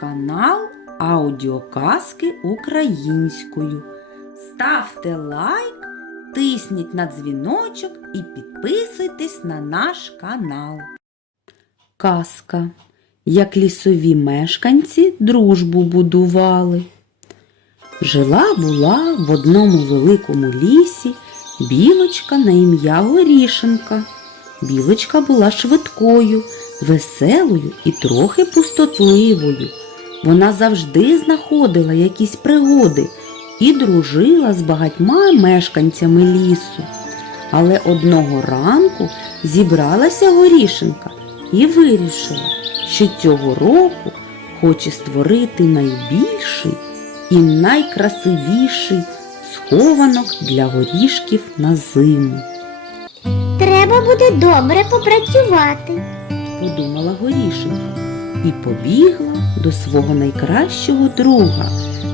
канал Аудіоказки українською. Ставте лайк, тисніть на дзвіночок і підписуйтесь на наш канал. Казка. Як лісові мешканці дружбу будували. Жила була в одному великому лісі білочка на ім'я Горішенка. Білочка була швидкою, веселою і трохи пустотливою. Вона завжди знаходила якісь пригоди і дружила з багатьма мешканцями лісу. Але одного ранку зібралася горішенка і вирішила, що цього року хоче створити найбільший і найкрасивіший схованок для горішків на зиму. Треба буде добре попрацювати. подумала горішенка і побігла до свого найкращого друга,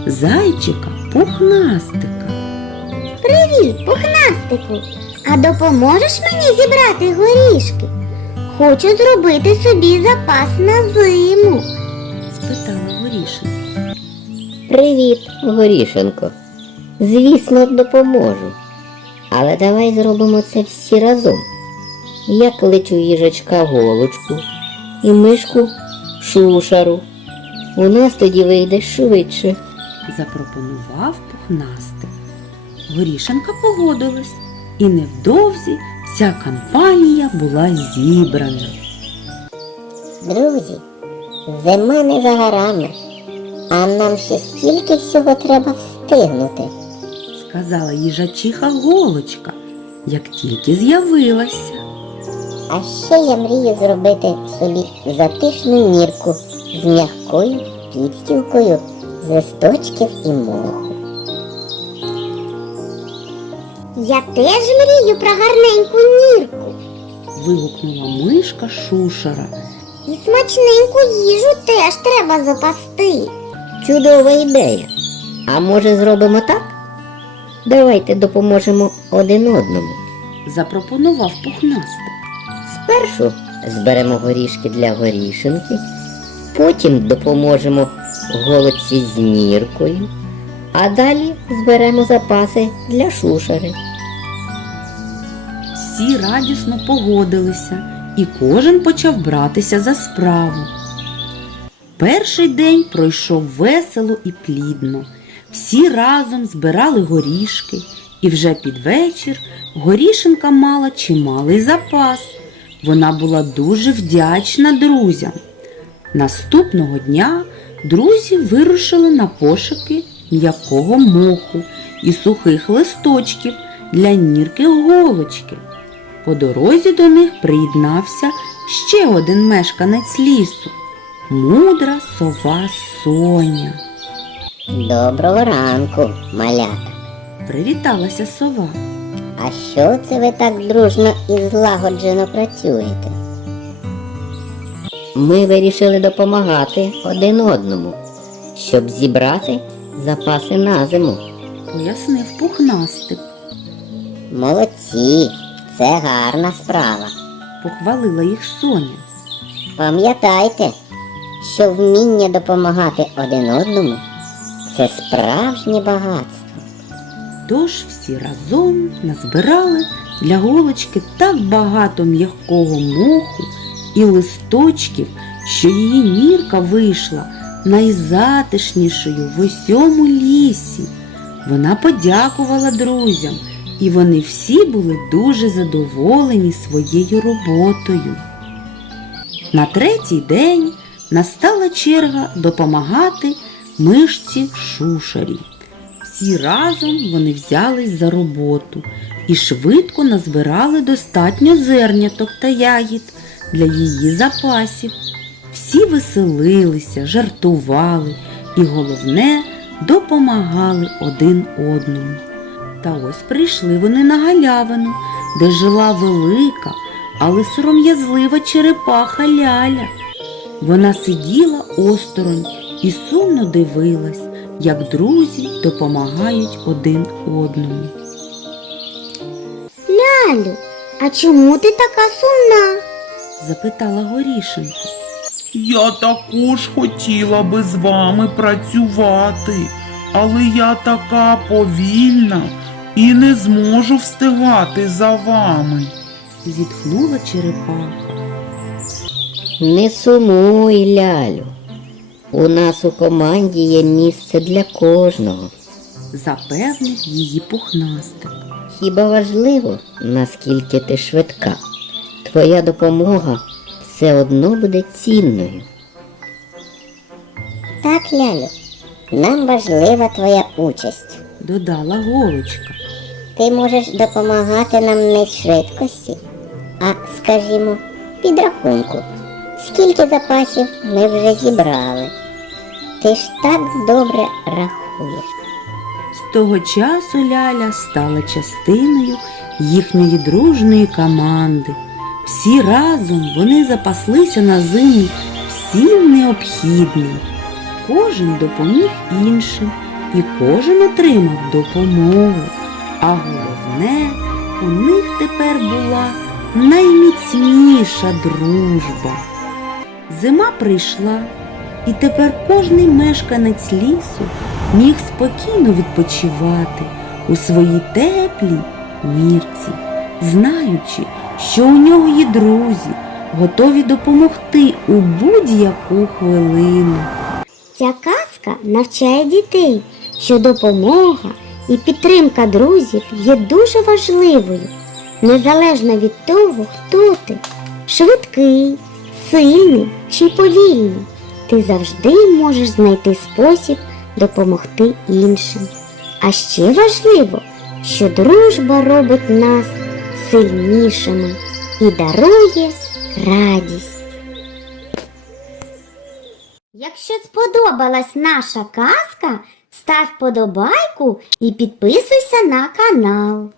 зайчика пухнастика. Привіт, пухнастику. А допоможеш мені зібрати горішки? Хочу зробити собі запас на зиму. спитала горішенка. Привіт, Горішенко. Звісно, допоможу. Але давай зробимо це всі разом. Я кличу їжачка голочку і мишку шушару. У нас тоді вийде швидше. запропонував пухнастик. Горішенка погодилась, і невдовзі вся компанія була зібрана. Друзі, зима не за горами, а нам ще стільки всього треба встигнути. сказала їжачиха голочка, як тільки з'явилася. А ще я мрію зробити собі затишну нірку з м'якою підстілкою з листочків і моху. Я теж мрію про гарненьку нірку Вигукнула мишка шушера і смачненьку їжу теж треба запасти. Чудова ідея. А може зробимо так? Давайте допоможемо один одному. запропонував пухнастик. Спершу зберемо горішки для горішинки, потім допоможемо голодці з ніркою, а далі зберемо запаси для шушери. Всі радісно погодилися, і кожен почав братися за справу. Перший день пройшов весело і плідно. Всі разом збирали горішки, і вже під вечір горішенка мала чималий запас. Вона була дуже вдячна друзям. Наступного дня друзі вирушили на пошуки м'якого моху і сухих листочків для нірки голочки. По дорозі до них приєднався ще один мешканець лісу мудра сова Соня. Доброго ранку, малята. Привіталася сова. А що це ви так дружно і злагоджено працюєте? Ми вирішили допомагати один одному, щоб зібрати запаси на зиму. Пояснив пухнастик, Молодці, це гарна справа. похвалила їх Соня. Пам'ятайте, що вміння допомагати один одному це справжнє багатство. Тож всі разом назбирали для голочки так багато м'якого моху і листочків, що її нірка вийшла найзатишнішою в усьому лісі. Вона подякувала друзям, і вони всі були дуже задоволені своєю роботою. На третій день настала черга допомагати мишці шушарі. Всі разом вони взялись за роботу і швидко назбирали достатньо зерняток та ягід для її запасів. Всі веселилися, жартували і, головне, допомагали один одному. Та ось прийшли вони на галявину, де жила велика, але сором'язлива черепаха Ляля. Вона сиділа осторонь і сумно дивилась, як друзі допомагають один одному. Лялю, а чому ти така сумна? запитала горішенка. Я також хотіла би з вами працювати, але я така повільна і не зможу встигати за вами. Зітхнула черепаха. Не сумуй, лялю. У нас у команді є місце для кожного. Запевнив її пухнастик. Хіба важливо, наскільки ти швидка? Твоя допомога все одно буде цінною. Так, Лялю, нам важлива твоя участь. Додала голочка. Ти можеш допомагати нам не в швидкості, а, скажімо, підрахунку. Скільки запасів ми вже зібрали? Ти ж так добре рахуєш. З того часу Ляля стала частиною їхньої дружної команди. Всі разом вони запаслися на зиму всім необхідним. Кожен допоміг іншим, і кожен отримав допомогу. А головне, у них тепер була найміцніша дружба. Зима прийшла, і тепер кожний мешканець лісу міг спокійно відпочивати у своїй теплій мірці, знаючи, що у нього є друзі, готові допомогти у будь-яку хвилину. Ця казка навчає дітей, що допомога і підтримка друзів є дуже важливою, незалежно від того, хто ти швидкий, сильний чи повільний. Ти завжди можеш знайти спосіб допомогти іншим. А ще важливо, що дружба робить нас сильнішими і дарує радість. Якщо сподобалась наша казка, став подобайку і підписуйся на канал.